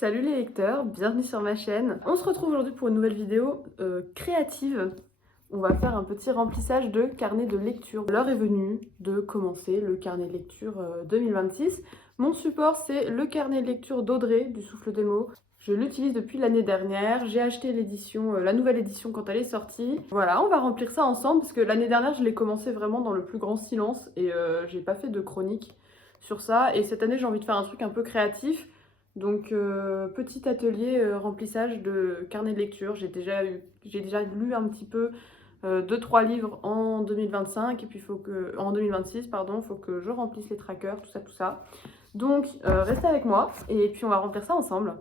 Salut les lecteurs, bienvenue sur ma chaîne. On se retrouve aujourd'hui pour une nouvelle vidéo créative. On va faire un petit remplissage de carnet de lecture. L'heure est venue de commencer le carnet de lecture 2026. Mon support, c'est le carnet de lecture d'Audrey du Souffle des mots. Je l'utilise depuis l'année dernière. J'ai acheté l'édition, la nouvelle édition quand elle est sortie. Voilà, on va remplir ça ensemble parce que l'année dernière, je l'ai commencé vraiment dans le plus grand silence et j'ai pas fait de chronique sur ça. Et cette année, j'ai envie de faire un truc un peu créatif. Donc, petit atelier remplissage de carnet de lecture. J'ai déjà lu un petit peu 2-3 livres en 2025 et puis en 2026, pardon, faut que je remplisse les trackers, tout ça. Donc, restez avec moi et puis on va remplir ça ensemble.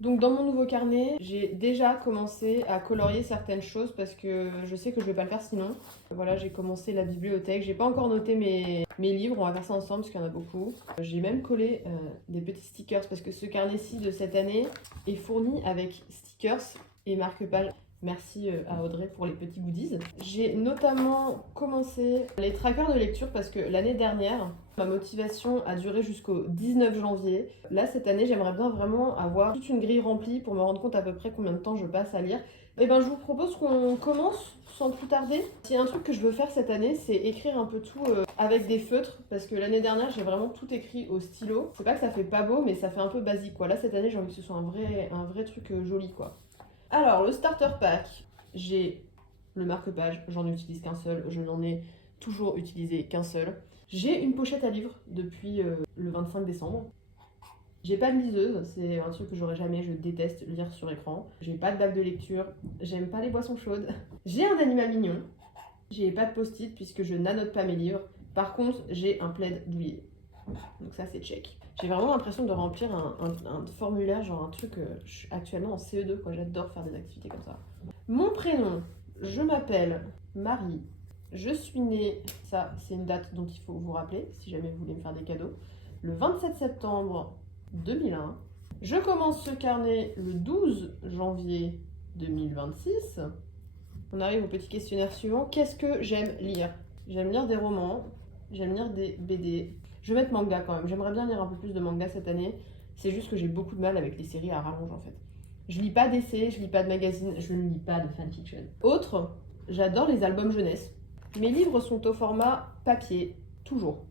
Donc dans mon nouveau carnet, j'ai déjà commencé à colorier certaines choses parce que je sais que je vais pas le faire sinon. Voilà, j'ai commencé la bibliothèque, j'ai pas encore noté mes livres, on va faire ça ensemble parce qu'il y en a beaucoup. J'ai même collé des petits stickers parce que ce carnet-ci de cette année est fourni avec stickers et marque-pages. Merci à Audrey pour les petits goodies. J'ai notamment commencé les trackers de lecture parce que l'année dernière, ma motivation a duré jusqu'au 19 janvier. Là, cette année, j'aimerais bien vraiment avoir toute une grille remplie pour me rendre compte à peu près combien de temps je passe à lire. Et ben, je vous propose qu'on commence sans plus tarder. S'il y a un truc que je veux faire cette année, c'est écrire un peu tout avec des feutres parce que l'année dernière, j'ai vraiment tout écrit au stylo. C'est pas que ça fait pas beau, mais ça fait un peu basique quoi. Là, cette année, j'ai envie que ce soit un vrai truc joli quoi. Alors, le starter pack, j'ai le marque-page, j'en utilise qu'un seul, je n'en ai toujours utilisé qu'un seul. J'ai une pochette à livres depuis le 25 décembre. J'ai pas de liseuse, c'est un truc que j'aurais jamais, je déteste lire sur écran. J'ai pas de bague de lecture, j'aime pas les boissons chaudes. J'ai un animal mignon, j'ai pas de post-it puisque je n'annote pas mes livres. Par contre, j'ai un plaid douillet. Donc ça c'est check. J'ai vraiment l'impression de remplir un formulaire, genre un truc, je suis actuellement en CE2 quoi, j'adore faire des activités comme ça. Mon prénom, je m'appelle Marie, je suis née, ça c'est une date dont il faut vous rappeler si jamais vous voulez me faire des cadeaux, le 27 septembre 2001. Je commence ce carnet le 12 janvier 2026. On arrive au petit questionnaire suivant. Qu'est-ce que j'aime lire? J'aime lire des romans, j'aime lire des BD. Je vais mettre manga quand même. J'aimerais bien lire un peu plus de manga cette année. C'est juste que j'ai beaucoup de mal avec les séries à rallonge en fait. Je lis pas d'essais, je lis pas de magazines, je ne lis pas de fanfiction. Autre, j'adore les albums jeunesse. Mes livres sont au format papier, toujours.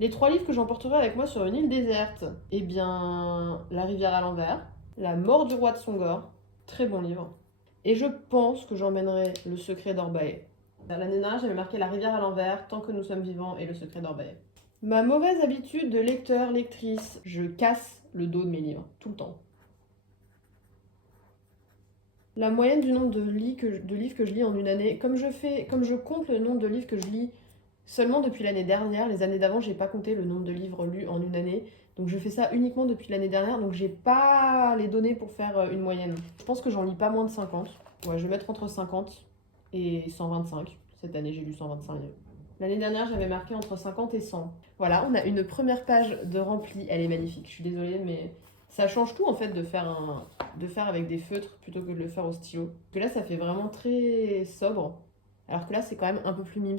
Les 3 livres que j'emporterai avec moi sur une île déserte, eh bien, La rivière à l'envers, La mort du roi de Songor, très bon livre. Et je pense que j'emmènerai Le secret d'Orbae. L'année dernière, j'avais marqué La rivière à l'envers, Tant que nous sommes vivants et Le secret d'Orbae. Ma mauvaise habitude de lecteur, lectrice, je casse le dos de mes livres, tout le temps. La moyenne du nombre de livres que je lis en une année, comme je compte le nombre de livres que je lis seulement depuis l'année dernière, les années d'avant, j'ai pas compté le nombre de livres lus en une année. Donc je fais ça uniquement depuis l'année dernière, donc j'ai pas les données pour faire une moyenne. Je pense que j'en lis pas moins de 50. Ouais, je vais mettre entre 50 et 125. Cette année, j'ai lu 125 livres. L'année dernière, j'avais marqué entre 50 et 100. Voilà, on a une première page de rempli. Elle est magnifique. Je suis désolée, mais ça change tout en fait de faire avec des feutres plutôt que de le faire au stylo. Parce que là, ça fait vraiment très sobre. Alors que là, c'est quand même un peu plus mims.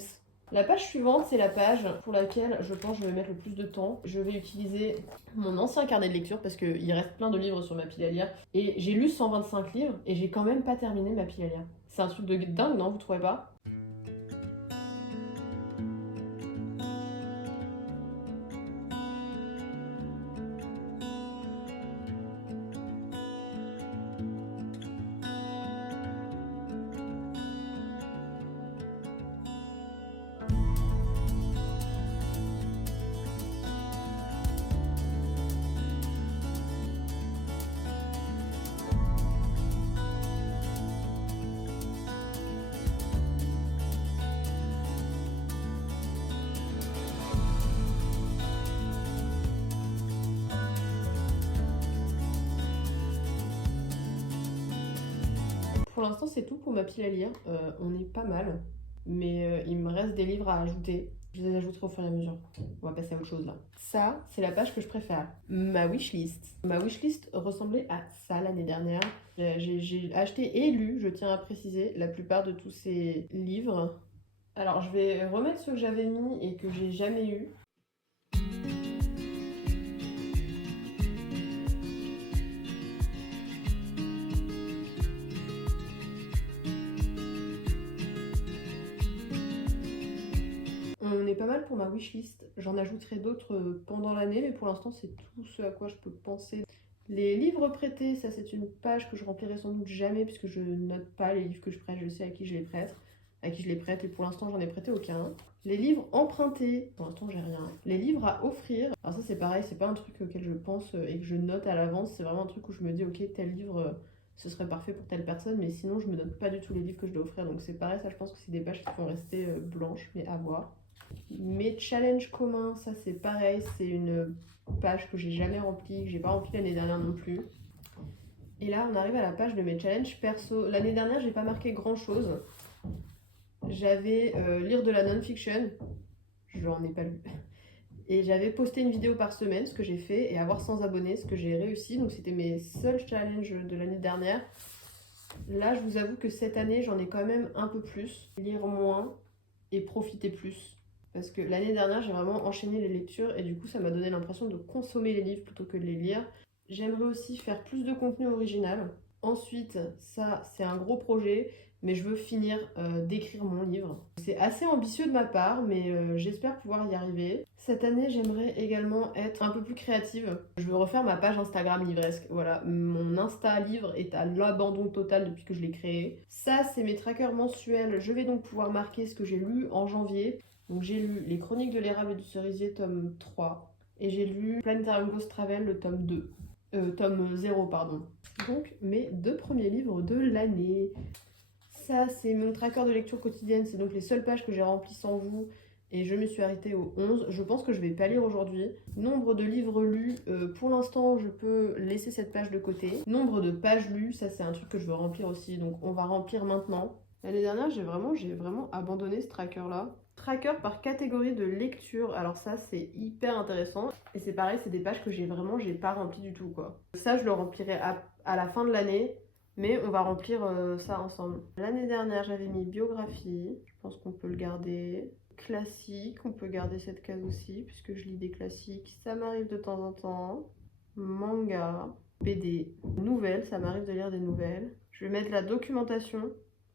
La page suivante, c'est la page pour laquelle je pense que je vais mettre le plus de temps. Je vais utiliser mon ancien carnet de lecture parce qu'il reste plein de livres sur ma pile à lire. Et j'ai lu 125 livres et j'ai quand même pas terminé ma pile à lire. C'est un truc de dingue, non? Vous trouvez pas? Pour l'instant, c'est tout pour ma pile à lire. On est pas mal, mais il me reste des livres à ajouter. Je les ajouterai au fur et à mesure. On va passer à autre chose là. Ça, c'est la page que je préfère. Ma wishlist. Ma wishlist ressemblait à ça l'année dernière. J'ai acheté et lu, je tiens à préciser, la plupart de tous ces livres. Alors, je vais remettre ceux que j'avais mis et que j'ai jamais eu. pour ma wishlist. J'en ajouterai d'autres pendant l'année, mais pour l'instant, c'est tout ce à quoi je peux penser. Les livres prêtés, ça c'est une page que je remplirai sans doute jamais puisque je note pas les livres que je prête, je sais à qui je les prête. Et pour l'instant j'en ai prêté aucun. Les livres empruntés, pour l'instant j'ai rien. Les livres à offrir, alors ça c'est pareil, c'est pas un truc auquel je pense et que je note à l'avance, c'est vraiment un truc où je me dis ok tel livre ce serait parfait pour telle personne, mais sinon je me note pas du tout les livres que je dois offrir, donc c'est pareil, ça je pense que c'est des pages qui vont rester blanches, mais à voir. Mes challenges communs, ça c'est pareil, c'est une page que j'ai jamais remplie, que j'ai pas remplie l'année dernière non plus. Et là on arrive à la page de mes challenges perso. L'année dernière j'ai pas marqué grand chose. J'avais lire de la non-fiction, j'en ai pas lu. Et j'avais posté une vidéo par semaine, ce que j'ai fait, et avoir 100 abonnés, ce que j'ai réussi. Donc c'était mes seuls challenges de l'année dernière. Là je vous avoue que cette année j'en ai quand même un peu plus. Lire moins et profiter plus. Parce que l'année dernière j'ai vraiment enchaîné les lectures et du coup ça m'a donné l'impression de consommer les livres plutôt que de les lire. J'aimerais aussi faire plus de contenu original. Ensuite, ça c'est un gros projet, mais je veux finir d'écrire mon livre. C'est assez ambitieux de ma part, mais j'espère pouvoir y arriver. Cette année, j'aimerais également être un peu plus créative. Je veux refaire ma page Instagram livresque. Voilà, mon Insta livre est à l'abandon total depuis que je l'ai créé. Ça, c'est mes trackers mensuels. Je vais donc pouvoir marquer ce que j'ai lu en janvier. Donc j'ai lu Les Chroniques de l'érable et du cerisier, tome 3. Et j'ai lu Planetarium Ghost Travel, le tome 2. Tome 0, pardon. Donc mes 2 premiers livres de l'année. Ça, c'est mon tracker de lecture quotidienne. C'est donc les seules pages que j'ai remplies sans vous. Et je me suis arrêtée au 11. Je pense que je vais pas lire aujourd'hui. Nombre de livres lus. Pour l'instant, je peux laisser cette page de côté. Nombre de pages lues. Ça, c'est un truc que je veux remplir aussi. Donc, on va remplir maintenant. L'année dernière, j'ai vraiment abandonné ce tracker-là. Tracker par catégorie de lecture. Alors ça, c'est hyper intéressant. Et c'est pareil, c'est des pages que j'ai pas rempli du tout, quoi. Ça, je le remplirai à la fin de l'année. Mais on va remplir ça ensemble. L'année dernière, j'avais mis biographie. Je pense qu'on peut le garder. Classique, on peut garder cette case aussi, puisque je lis des classiques. Ça m'arrive de temps en temps. Manga, BD, nouvelles, ça m'arrive de lire des nouvelles. Je vais mettre la documentation,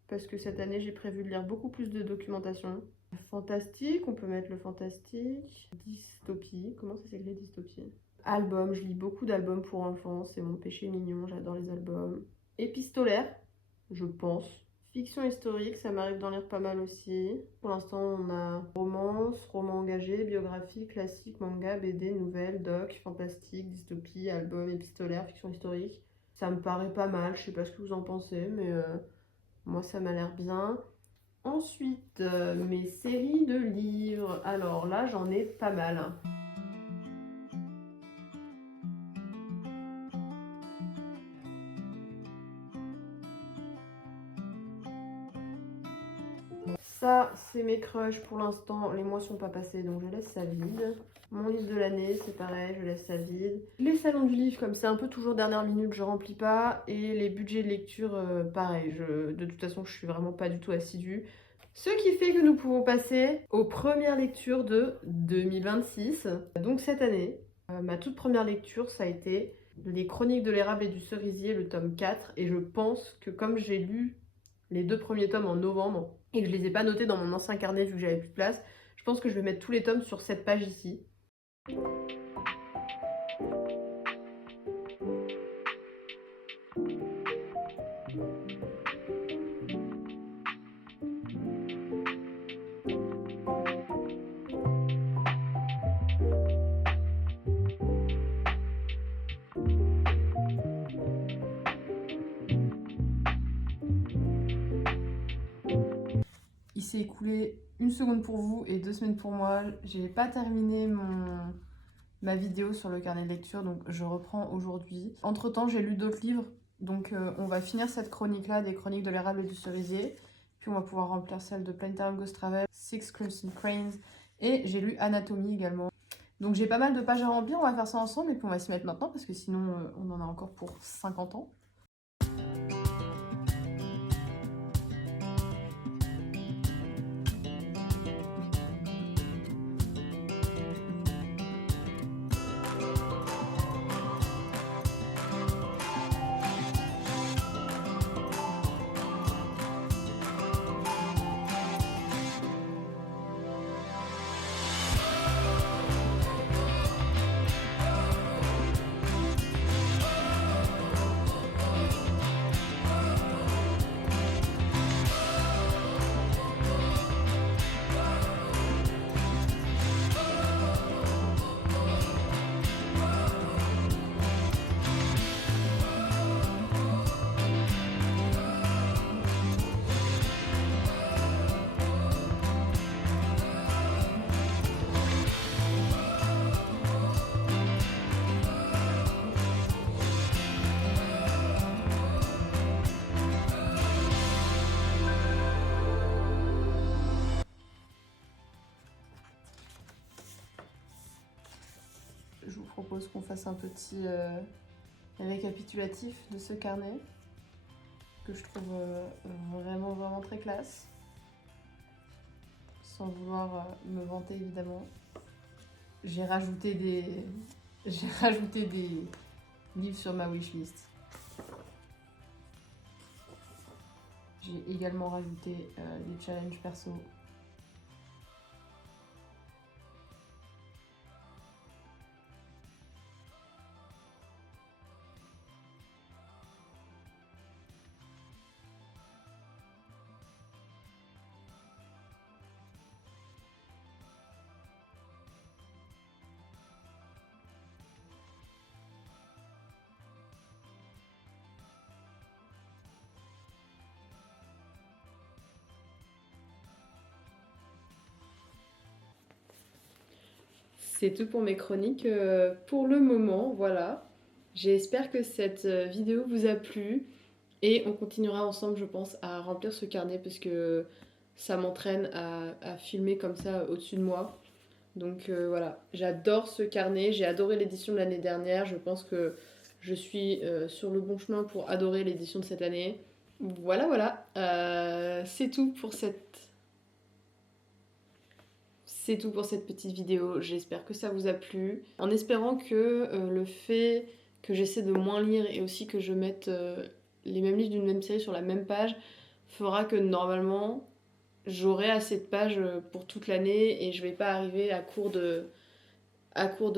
parce que cette année, j'ai prévu de lire beaucoup plus de documentation. Fantastique, on peut mettre le fantastique. Dystopie, comment ça s'écrit dystopie? Album, je lis beaucoup d'albums pour enfants, c'est mon péché mignon, j'adore les albums. Épistolaire, je pense. Fiction historique, ça m'arrive d'en lire pas mal aussi. Pour l'instant, on a romance, roman engagé, biographie, classique, manga, BD, nouvelles, doc, fantastique, dystopie, album, épistolaire, fiction historique. Ça me paraît pas mal, je sais pas ce que vous en pensez, mais moi ça m'a l'air bien. Ensuite, mes séries de livres. Alors là, j'en ai pas mal. Ça, c'est mes crushs pour l'instant. Les mois sont pas passés, donc je laisse ça vide. Mon livre de l'année, c'est pareil, je laisse ça vide. Les salons du livre, comme c'est un peu toujours dernière minute, je remplis pas. Et les budgets de lecture, pareil. De toute façon, je suis vraiment pas du tout assidue. Ce qui fait que nous pouvons passer aux premières lectures de 2026. Donc cette année, ma toute première lecture, ça a été Les Chroniques de l'érable et du cerisier, le tome 4. Et je pense que comme j'ai lu les 2 premiers tomes en novembre et que je les ai pas notés dans mon ancien carnet vu que j'avais plus de place, je pense que je vais mettre tous les tomes sur cette page ici. Il s'est écoulé 1 seconde pour vous et 2 semaines pour moi. J'ai pas terminé ma vidéo sur le carnet de lecture, donc je reprends aujourd'hui. Entre temps, j'ai lu d'autres livres, donc on va finir cette chronique-là, des Chroniques de l'érable et du cerisier. Puis on va pouvoir remplir celle de Planetarium Ghost Travel, Six Crimson Cranes, et j'ai lu Anatomie également. Donc j'ai pas mal de pages à remplir, on va faire ça ensemble et puis on va s'y mettre maintenant parce que sinon on en a encore pour 50 ans. propose qu'on fasse un petit récapitulatif de ce carnet que je trouve vraiment très classe, sans vouloir me vanter évidemment. J'ai rajouté des livres sur ma wishlist. J'ai également rajouté des challenges perso. C'est tout pour mes chroniques pour le moment, voilà. J'espère que cette vidéo vous a plu et on continuera ensemble, je pense, à remplir ce carnet parce que ça m'entraîne à filmer comme ça au-dessus de moi. Donc voilà, j'adore ce carnet, j'ai adoré l'édition de l'année dernière, je pense que je suis sur le bon chemin pour adorer l'édition de cette année. Voilà, c'est tout pour cette petite vidéo. J'espère que ça vous a plu. En espérant que le fait que j'essaie de moins lire et aussi que je mette les mêmes livres d'une même série sur la même page fera que normalement j'aurai assez de pages pour toute l'année et je vais pas arriver à court de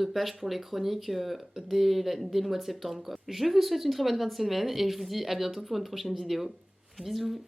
pages pour les chroniques dès le mois de septembre, quoi. Je vous souhaite une très bonne fin de semaine et je vous dis à bientôt pour une prochaine vidéo. Bisous!